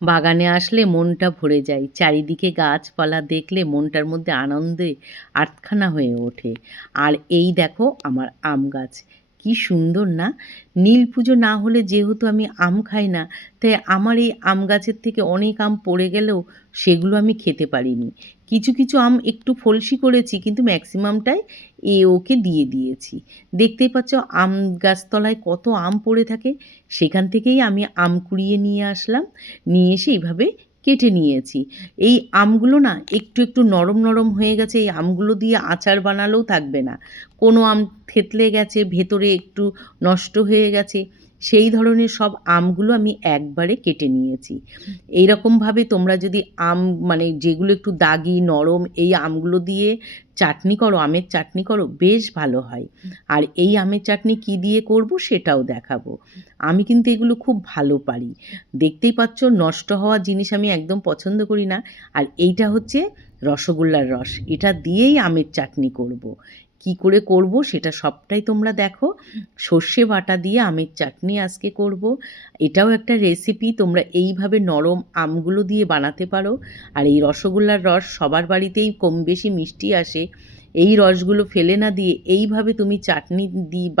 বাগানে আসলে মনটা ভরে যায়। চারিদিকে গাছপালা দেখলে মনটার মধ্যে আনন্দে আটখানা হয়ে ওঠে। আর এই দেখো আমার আম গাছ। কি সুন্দর না? নীল পুজো না হলে যেহেতু আমি আম খাই না, তাই আমার এই আম গাছের থেকে অনেক আম পড়ে গেলেও সেগুলো আমি খেতে পারিনি। কিছু, কিছু আম একটু ফলসি করেছি কিন্তু ম্যাক্সিমামটাই ওকে দিয়ে দিয়েছি। দেখতেই পাচ্ছ আম গাছতলায় কত আম পড়ে থাকে। সেখান থেকেই আমি আম কুড়িয়ে নিয়ে আসলাম। নিয়ে এসে এইভাবে কেটে নিয়েছি। এই আমগুলো না একটু, একটু নরম, নরম হয়ে গেছে। এই আমগুলো দিয়ে আচার বানালেও থাকবে না। কোনো আম থেঁতলে গেছে, ভেতরে একটু নষ্ট হয়ে গেছে। সেই ধরনের সব আমগুলো আমি একবারে কেটে নিয়েছি। এইরকমভাবে তোমরা যদি আম মানে যেগুলো একটু দাগি, নরম এই আমগুলো দিয়ে চাটনি করো, আমের চাটনি করো, বেশ ভালো হয়। আর এই আমের চাটনি কী দিয়ে করব সেটাও দেখাবো। আমি কিন্তু এগুলো খুব ভালো পারি। দেখতেই পাচ্ছ নষ্ট হওয়া জিনিস আমি একদম পছন্দ করি না। আর এইটা হচ্ছে রসগোল্লার রস। এটা দিয়েই আমের চাটনি করব। কি করে করব সেটা সবটাই তোমরা দেখো। সর্ষে বাটা দিয়ে আমের চাটনি আজকে করব। এটাও একটা রেসিপি, তোমরা এইভাবে নরম আমগুলো দিয়ে বানাতে পারো। আর এই রসগোল্লার রস সবার বাড়িতেই কম বেশি মিষ্টি আসে। এই রসগুলো ফেলে না দিয়ে এইভাবে তুমি চাটনি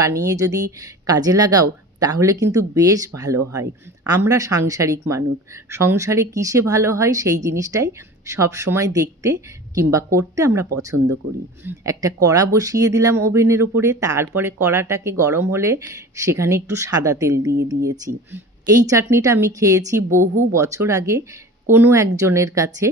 বানিয়ে যদি কাজে লাগাও তাহলে কিন্তু বেশ ভালো হয়। আমরা সাংসারিক মানুষ। সংসারে কিসে ভালো হয় সেই জিনিসটাই সবসময় দেখতে কিংবা করতে আমরা পছন্দ করি। একটা কড়া বসিয়ে দিলাম ওভেনের উপরে, তারপরে কড়াটাকে গরম হলে সেখানে একটু সাদা তেল দিয়ে দিয়েছি। এই চাটনিটা আমি খেয়েছি বহু বছর আগে কোনো একজনের কাছে।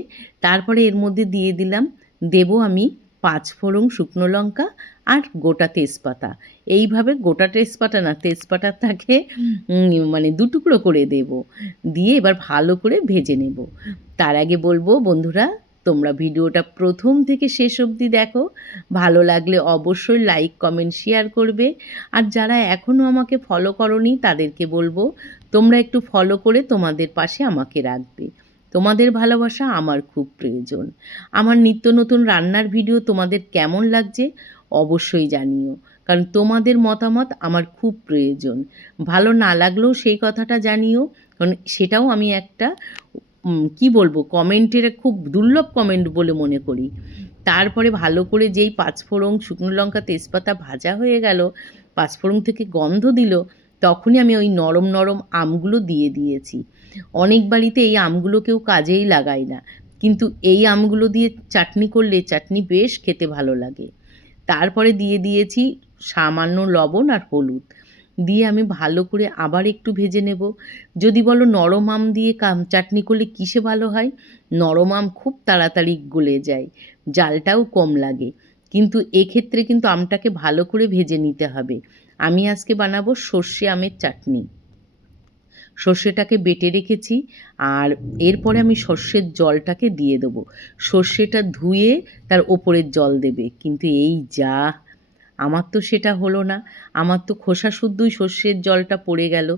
তারপরে এর মধ্যে দিয়ে দিলাম, দেবো আমি ৫ ফোড়ন শুকনো লঙ্কা আর গোটা তেজপাতা। এইভাবে গোটা তেজপাতা না, তেজপাতাটাকে মানে ২ টুকরো করে দেবো। দিয়ে এবার ভালো করে ভেজে নেব। তার আগে বলবো বন্ধুরা, তোমরা ভিডিওটা প্রথম থেকে শেষ অবধি দেখো। ভালো লাগলে অবশ্যই লাইক, কমেন্ট, শেয়ার করবে। আর যারা এখনও আমাকে ফলো করোনি তাদেরকে বলবো, তোমরা একটু ফলো করে তোমাদের পাশে আমাকে রাখবে। তোমাদের ভালোবাসা আমার খুব প্রয়োজন। আমার নিত্য নতুন রান্নার ভিডিও তোমাদের কেমন লাগছে অবশ্যই জানিও। কারণ তোমাদের মতামত আমার খুব প্রয়োজন। ভালো না লাগলেও সেই কথাটা জানিও। কারণ সেটাও আমি একটা কী বলবো, কমেন্টের খুব দুর্লভ কমেন্ট বলে মনে করি। তারপরে ভালো করে যেই ৫ ফোড়ন, শুকনো লঙ্কা, তেজপাতা ভাজা হয়ে গেল, ৫ ফোড়ন থেকে গন্ধ দিল, তখনই আমি ওই নরম, নরম আমগুলো দিয়ে দিয়েছি। অনেক বাড়িতে এই আমগুলো কেউ কাজেই লাগায় না। কিন্তু এই আমগুলো দিয়ে চাটনি করলে চাটনি বেশ খেতে ভালো লাগে। তারপরে দিয়ে দিয়েছি সামান্য লবণ আর হলুদ। দিয়ে আমি ভালো করে আবার একটু ভেজে নেব। যদি বলো নরম আম দিয়ে চাটনি করলে কিসে ভালো হয়? নরম আম খুব তাড়াতাড়ি গলে যায়, জালটাও কম লাগে। কিন্তু এক্ষেত্রে কিন্তু আমটাকে ভালো করে ভেজে নিতে হবে। আমি আজকে বানাবো সর্ষে আমের চাটনি। সর্ষেটাকে বেটে রেখেছি আর এরপরে আমি সর্ষের জলটাকে দিয়ে দেবো। সর্ষেটা ধুয়ে তার ওপরের জল দেবে। কিন্তু এই যা! আমার তো সেটা হলো না। আমার তো খোসা শুদ্ধই সর্ষের জলটা পড়ে গেল।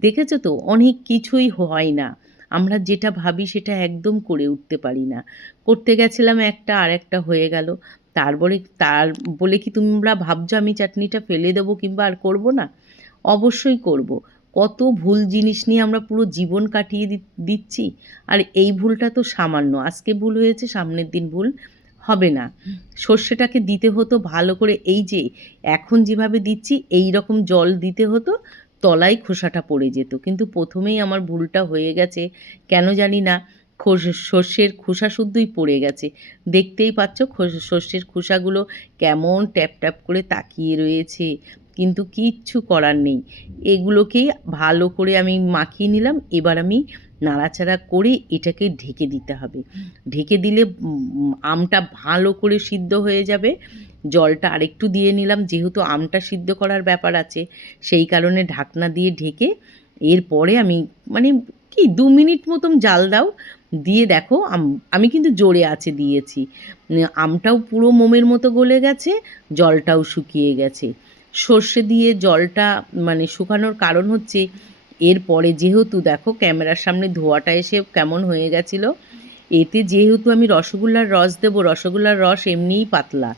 দেখেছো তো অনেক কিছুই হয় না। আমরা যেটা ভাবি সেটা একদম করে উঠতে পারি না। করতে গেছিলাম একটা আরেকটা হয়ে গেল। তার বলে কি তোমরা ভাবছো আমি চাটনিটা ফেলে দেবো কিংবা আর করব না? অবশ্যই করব। কত ভুল জিনিস নিয়ে আমরা পুরো জীবন কাটিয়ে দিচ্ছি। আর এই ভুলটা তো সামান্য। আজকে ভুল হয়েছে, সামনের দিন ভুল হবে না। সর্ষেটাকে দিতে হতো ভালো করে, এই যে এখন যেভাবে দিচ্ছি এই রকম জল দিতে হতো, তলায় খোসাটা পড়ে যেত। কিন্তু প্রথমেই আমার ভুলটা হয়ে গেছে। কেন জানি না, সর্ষের খোসা শুদ্ধই পড়ে গেছে। দেখতেই পাচ্ছ সর্ষের খোসাগুলো কেমন ট্যাপ ট্যাপ করে তাকিয়ে রয়েছে। কিন্তু কিচ্ছু করার নেই। এগুলোকেই ভালো করে আমি মাখিয়ে নিলাম। এবার আমি নাড়াচাড়া করে এটাকে ঢেকে দিতে হবে। ঢেকে দিলে আমটা ভালো করে সিদ্ধ হয়ে যাবে। জলটা আরেকটু দিয়ে নিলাম, যেহেতু আমটা সিদ্ধ করার ব্যাপার আছে সেই কারণে ঢাকনা দিয়ে ঢেকে এরপরে আমি মানে কি ২ মিনিট মতন জাল দাও। দিয়ে দেখো আমি কিন্তু জোরে আঁচে দিয়েছি। আমটাও পুরো মোমের মতো গলে গেছে, জলটাও শুকিয়ে গেছে। সর্ষে দিয়ে জলটা মানে শুকানোর কারণ হচ্ছে এরপরে যেহেতু দেখো ক্যামেরার সামনে ধোঁয়াটা এসে কেমন হয়ে গেছিলো। এতে যেহেতু আমি রসগোল্লার রস দেবো, রসগোল্লার রস এমনিই পাতলা।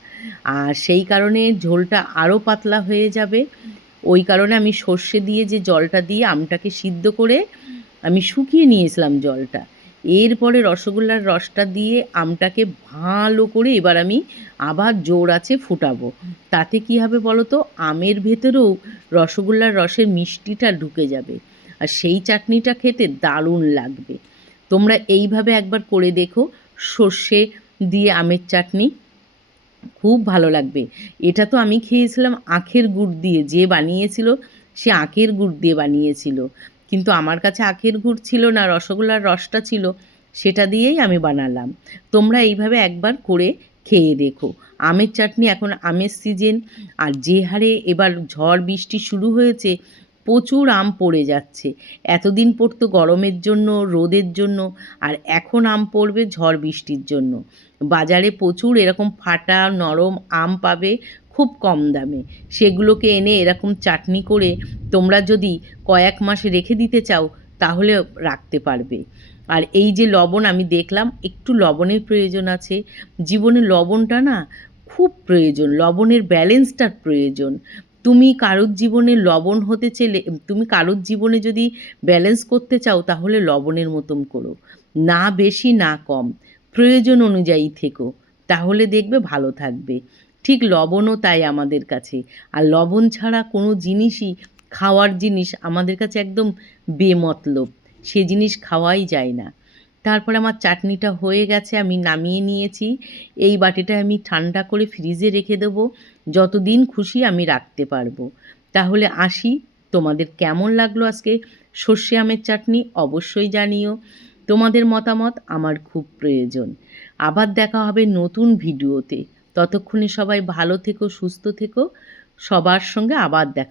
আর সেই কারণে ঝোলটা আরও পাতলা হয়ে যাবে। ওই কারণে আমি সর্ষে দিয়ে যে জলটা দিয়ে আমটাকে সিদ্ধ করে আমি শুকিয়ে নিয়েছিলাম জলটা। এরপরে রসগোল্লার রসটা দিয়ে আমটাকে ভালো করে এবার আমি আবার জোর আঁচে ফুটাবো। তাতে কী হবে বলো তো? আমের ভেতরেও রসগোল্লার রসের মিষ্টিটা ঢুকে যাবে। আর সেই চাটনিটা খেতে দারুণ লাগবে। তোমরা এইভাবে একবার করে দেখো, সর্ষে দিয়ে আমের চাটনি, খুব ভালো লাগবে। এটা তো আমি খেয়েছিলাম আখের গুড় দিয়ে, যে বানিয়েছিল সে আখের গুড় দিয়ে বানিয়েছিল। কিন্তু আমার কাছে আখের গুড় ছিল না, রসগোল্লার রসটা ছিল, সেটা দিয়েই আমি বানালাম। তোমরা এইভাবে একবার করে খেয়ে দেখো। আমের চাটনি, এখন আমের সিজন, আর যে হারে এবার ঝড় বৃষ্টি শুরু হয়েছে, প্রচুর আম পড়ে যাচ্ছে। এতদিন পড়তো গরমের জন্য, রোদের জন্য, আর এখন আম পড়বে ঝড় বৃষ্টির জন্য। বাজারে প্রচুর এরকম ফাটা নরম আম পাবে খুব কম দামে। সেগুলোকে এনে এরকম চাটনি করে তোমরা যদি কয়েক মাস রেখে দিতে চাও তাহলে রাখতে পারবে। আর এই যে লবণ, আমি দেখলাম একটু লবণের প্রয়োজন আছে। জীবনে লবণটা না খুব প্রয়োজন, লবণের ব্যালেন্সটার প্রয়োজন। তুমি কারোর জীবনে লবণ হতে চাইলে, তুমি কারোর জীবনে যদি ব্যালেন্স করতে চাও তাহলে লবণের মতন করো, না বেশি না কম, প্রয়োজন অনুযায়ী থেকো, তাহলে দেখবে ভালো থাকবে। ঠিক লবণও তাই আমাদের কাছে। আর লবণ ছাড়া কোনো জিনিসই, খাওয়ার জিনিস আমাদের কাছে একদম বেমতলব, সে জিনিস খাওয়াই যায় না। তারপরে আমার চাটনিটা হয়ে গেছে, আমি নামিয়ে নিয়েছি। এই বাটিটায় আমি ঠান্ডা করে ফ্রিজে রেখে দেবো, যতদিন খুশি আমি রাখতে পারবো। তাহলে আসি, তোমাদের কেমন লাগলো আজকে সর্ষে আমের চাটনি অবশ্যই জানিও। তোমাদের মতামত আমার খুব প্রয়োজন। আবার দেখা হবে নতুন ভিডিওতে। ততক্ষণে সবাই ভালো থেকো, সুস্থ থেকো। সবার সঙ্গে আবার দেখা